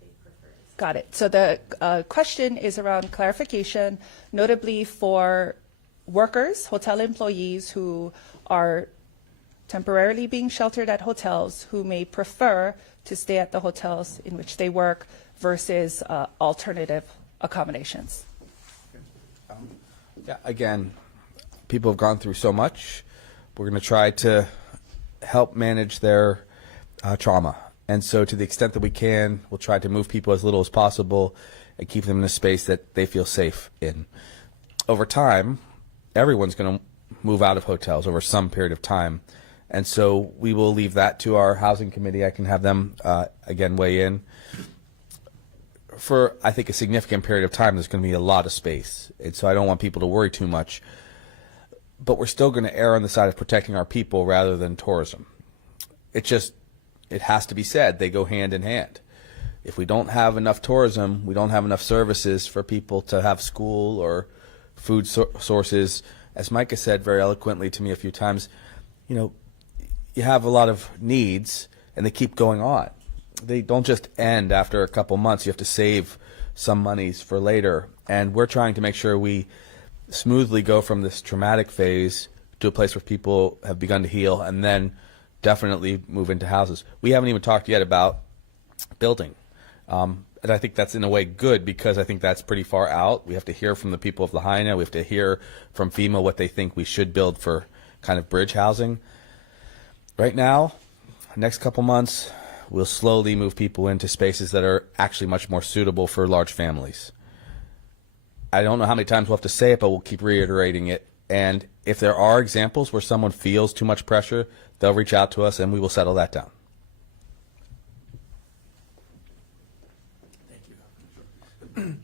they prefer? Got it. So the question is around clarification, notably for workers, hotel employees who are temporarily being sheltered at hotels who may prefer to stay at the hotels in which they work versus alternative accommodations. Yeah, again, people have gone through so much. We're going to try to help manage their trauma. And so to the extent that we can, we'll try to move people as little as possible and keep them in a space that they feel safe in. Over time, everyone's going to move out of hotels over some period of time. And so we will leave that to our housing committee. I can have them, again, weigh in. For, I think, a significant period of time, there's going to be a lot of space. And so I don't want people to worry too much. But we're still going to err on the side of protecting our people rather than tourism. It has to be said, they go hand in hand. If we don't have enough tourism, we don't have enough services for people to have school or food sources. As Micah said very eloquently to me a few times, you have a lot of needs and they keep going on. They don't just end after a couple months. You have to save some monies for later. And we're trying to make sure we smoothly go from this traumatic phase to a place where people have begun to heal and then definitely move into houses. We haven't even talked yet about building. And I think that's in a way good because I think that's pretty far out. We have to hear from the people of Lahaina. We have to hear from FEMA what they think we should build for kind of bridge housing. Right now, next couple months, we'll slowly move people into spaces that are actually much more suitable for large families. I don't know how many times we'll have to say it, but we'll keep reiterating it. And if there are examples where someone feels too much pressure, they'll reach out to us and we will settle that down. Thank you.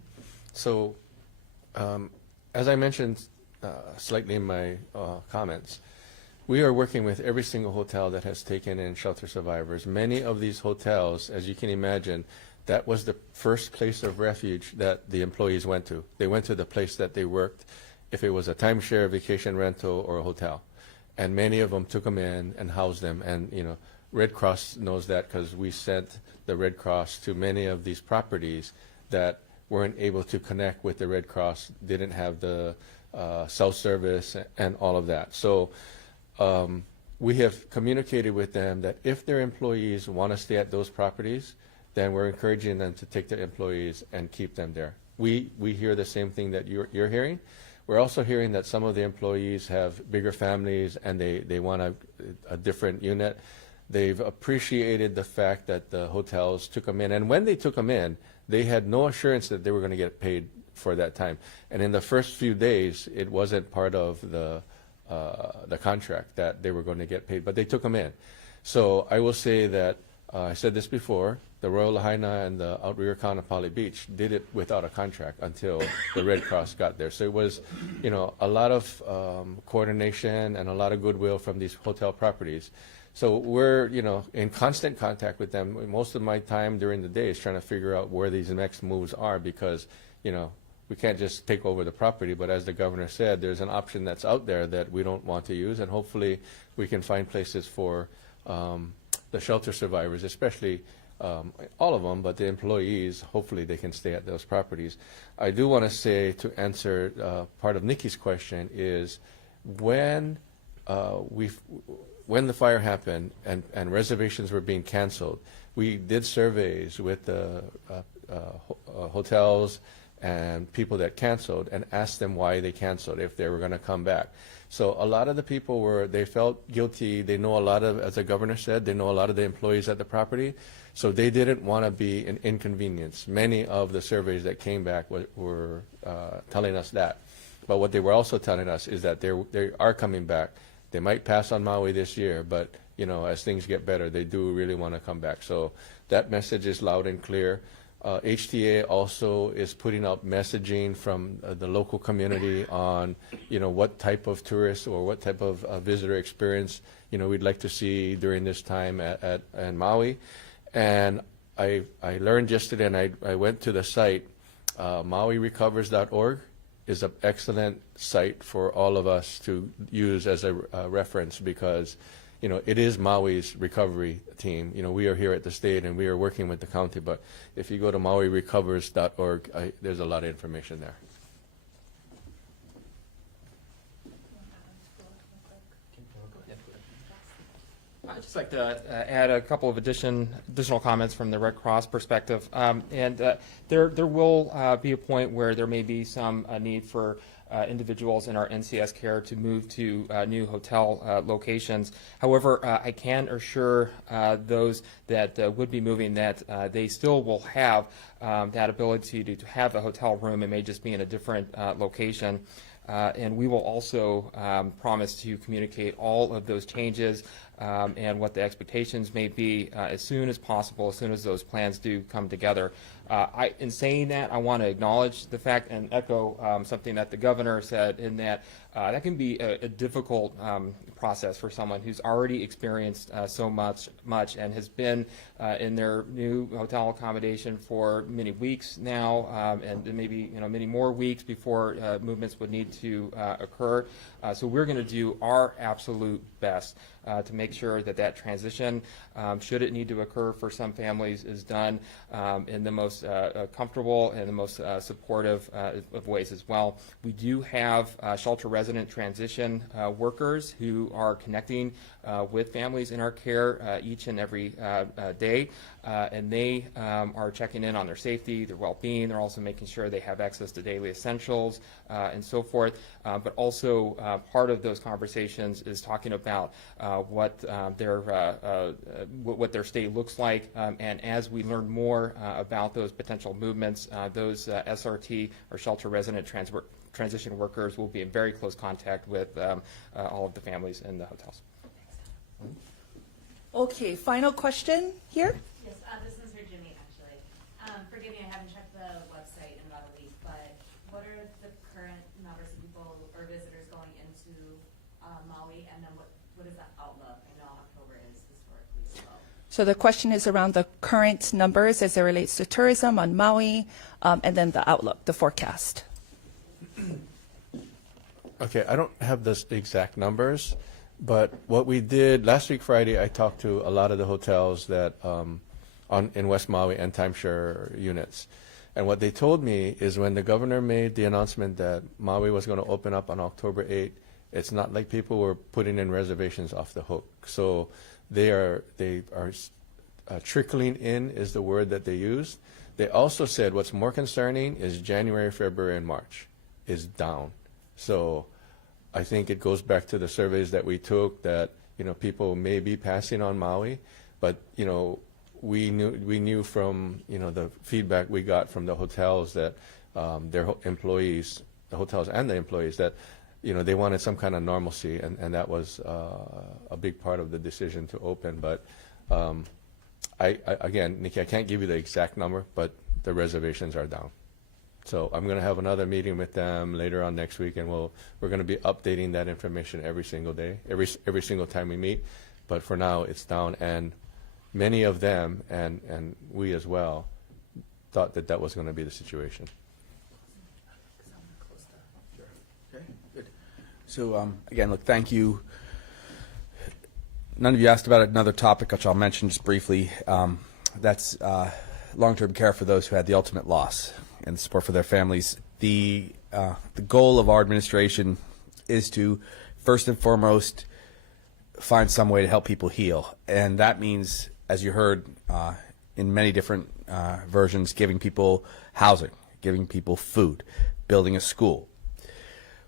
So, as I mentioned slightly in my comments, we are working with every single hotel that has taken in shelter survivors. Many of these hotels, as you can imagine, that was the first place of refuge that the employees went to. They went to the place that they worked, if it was a timeshare, vacation rental, or a hotel. And many of them took them in and housed them. And, Red Cross knows that because we sent the Red Cross to many of these properties that weren't able to connect with the Red Cross, didn't have the cell service and all of that. So we have communicated with them that if their employees want to stay at those properties, then we're encouraging them to take their employees and keep them there. We hear the same thing that you're hearing. We're also hearing that some of the employees have bigger families and they want a different unit. They've appreciated the fact that the hotels took them in. And when they took them in, they had no assurance that they were going to get paid for that time. And in the first few days, it wasn't part of the contract that they were going to get paid, but they took them in. So I will say that, I said this before, the Royal Lahaina and the Outrigger Kaanapali Beach did it without a contract until the Red Cross got there. So it was, a lot of coordination and a lot of goodwill from these hotel properties. So we're, in constant contact with them. Most of my time during the day is trying to figure out where these next moves are because, we can't just take over the property, but as the governor said, there's an option that's out there that we don't want to use, and hopefully we can find places for the shelter survivors, especially all of them, but the employees, hopefully they can stay at those properties. I do want to say, to answer part of Nikki's question, is when the fire happened and reservations were being canceled, we did surveys with the hotels and people that canceled and asked them why they canceled, if they were going to come back. So a lot of the people they felt guilty. They know a lot of, as the governor said, they know a lot of the employees at the property. So they didn't want to be an inconvenience. Many of the surveys that came back were telling us that. But what they were also telling us is that they are coming back. They might pass on Maui this year, but as things get better, they do really want to come back. So that message is loud and clear. HTA also is putting out messaging from the local community on, what type of tourist or what type of visitor experience, we'd like to see during this time at Maui. And I learned yesterday, and I went to the site, MauiRecovers.org is an excellent site for all of us to use as a reference because, it is Maui's recovery team. We are here at the state and we are working with the county, but if you go to MauiRecovers.org, there's a lot of information there. I'd just like to add a couple of additional comments from the Red Cross perspective. There will be a point where there may be some need for individuals in our NCS care to move to new hotel locations. However, I can assure those that would be moving that they still will have that ability to have a hotel room. It may just be in a different location. And we will also promise to communicate all of those changes and what the expectations may be as soon as possible, as soon as those plans do come together. In saying that, I want to acknowledge the fact and echo something that the governor said, in that that can be a difficult process for someone who's already experienced so much and has been in their new hotel accommodation for many weeks now, and maybe many more weeks before movements would need to occur. So we're going to do our absolute best to make sure that transition, should it need to occur for some families, is done in the most comfortable and the most supportive of ways as well. We do have shelter resident transition workers who are connecting with families in our care each and every day, and they are checking in on their safety, their well-being. They're also making sure they have access to daily essentials and so forth. But also part of those conversations is talking about what their stay looks like, and as we learn more about those potential movements, those SRT or shelter resident transition workers will be in very close contact with all of the families in the hotels. Okay, final question here. Yes, this one's for Jimmy, actually. Forgive me, I haven't checked the website in about a week, but what are the current numbers of people or visitors going into Maui, and then what is the outlook? I know October is historically slow. So the question is around the current numbers as it relates to tourism on Maui, and then the outlook, the forecast. Okay, I don't have the exact numbers, but what we did last week Friday, I talked to a lot of the hotels that in West Maui and timeshare units, And what they told me is when the governor made the announcement that Maui was going to open up on October 8th, it's not like people were putting in reservations off the hook. So they are trickling in is the word that they used. They also said what's more concerning is January, February, and March is down. So I think it goes back to the surveys that we took that, you know, people may be passing on Maui, but, you know, we knew from, you know, the feedback we got from the hotels that their employees, the hotels and the employees, that, you know, they wanted some kind of normalcy, and that was a big part of the decision to open. But again, Nikki, I can't give you the exact number, but the reservations are down. So I'm going to have another meeting with them later on next week, and we're going to be updating that information every single day, every single time we meet. But for now, it's down, and many of them, and we as well, thought that that was going to be the situation. Okay, good. So again, look, thank you. None of you asked about another topic, which I'll mention just briefly. That's long-term care for those who had the ultimate loss and support for their families. The goal of our administration is to, first and foremost, find some way to help people heal. And that means, as you heard in many different versions, giving people housing, giving people food, building a school.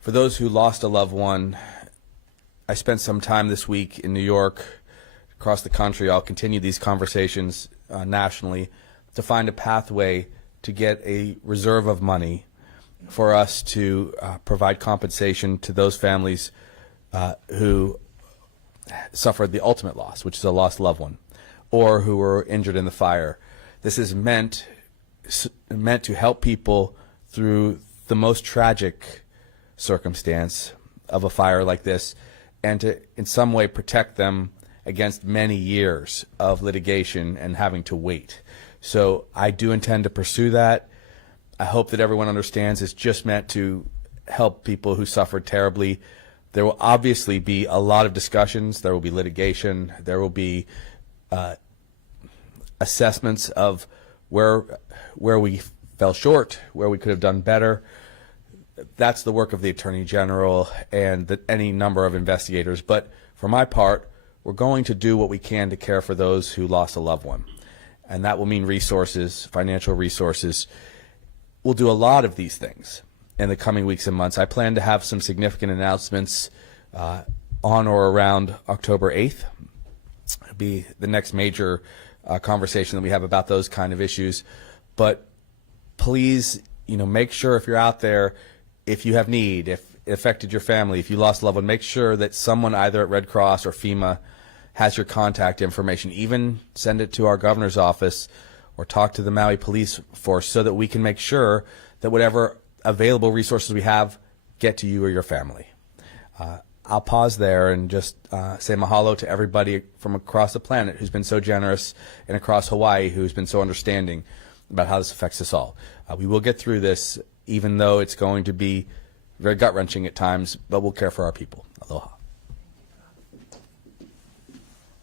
For those who lost a loved one, I spent some time this week in New York, across the country. I'll continue these conversations nationally to find a pathway to get a reserve of money for us to provide compensation to those families who suffered the ultimate loss, which is a lost loved one, or who were injured in the fire. This is meant to help people through the most tragic circumstance of a fire like this, and to in some way protect them against many years of litigation and having to wait. So I do intend to pursue that. I hope that everyone understands it's just meant to help people who suffered terribly. There will obviously be a lot of discussions. There will be litigation. There will be assessments of where we fell short, where we could have done better. That's the work of the Attorney General and any number of investigators. But for my part, we're going to do what we can to care for those who lost a loved one. And that will mean resources, financial resources. We'll do a lot of these things in the coming weeks and months. I plan to have some significant announcements on or around October 8th. It'll be the next major conversation that we have about those kind of issues. But please, make sure if you're out there, if you have need, if it affected your family, if you lost a loved one, make sure that someone either at Red Cross or FEMA has your contact information. Even send it to our governor's office or talk to the Maui police force so that we can make sure that whatever available resources we have get to you or your family. I'll pause there and just say mahalo to everybody from across the planet who's been so generous, and across Hawaii who's been so understanding about how this affects us all. We will get through this, even though it's going to be very gut-wrenching at times, but we'll care for our people. Aloha.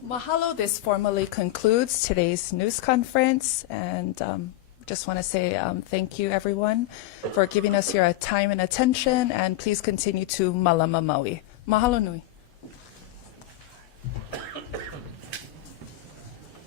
Mahalo. This formally concludes today's news conference, and just want to say thank you, everyone, for giving us your time and attention, and please continue to malama Maui. Mahalo nui.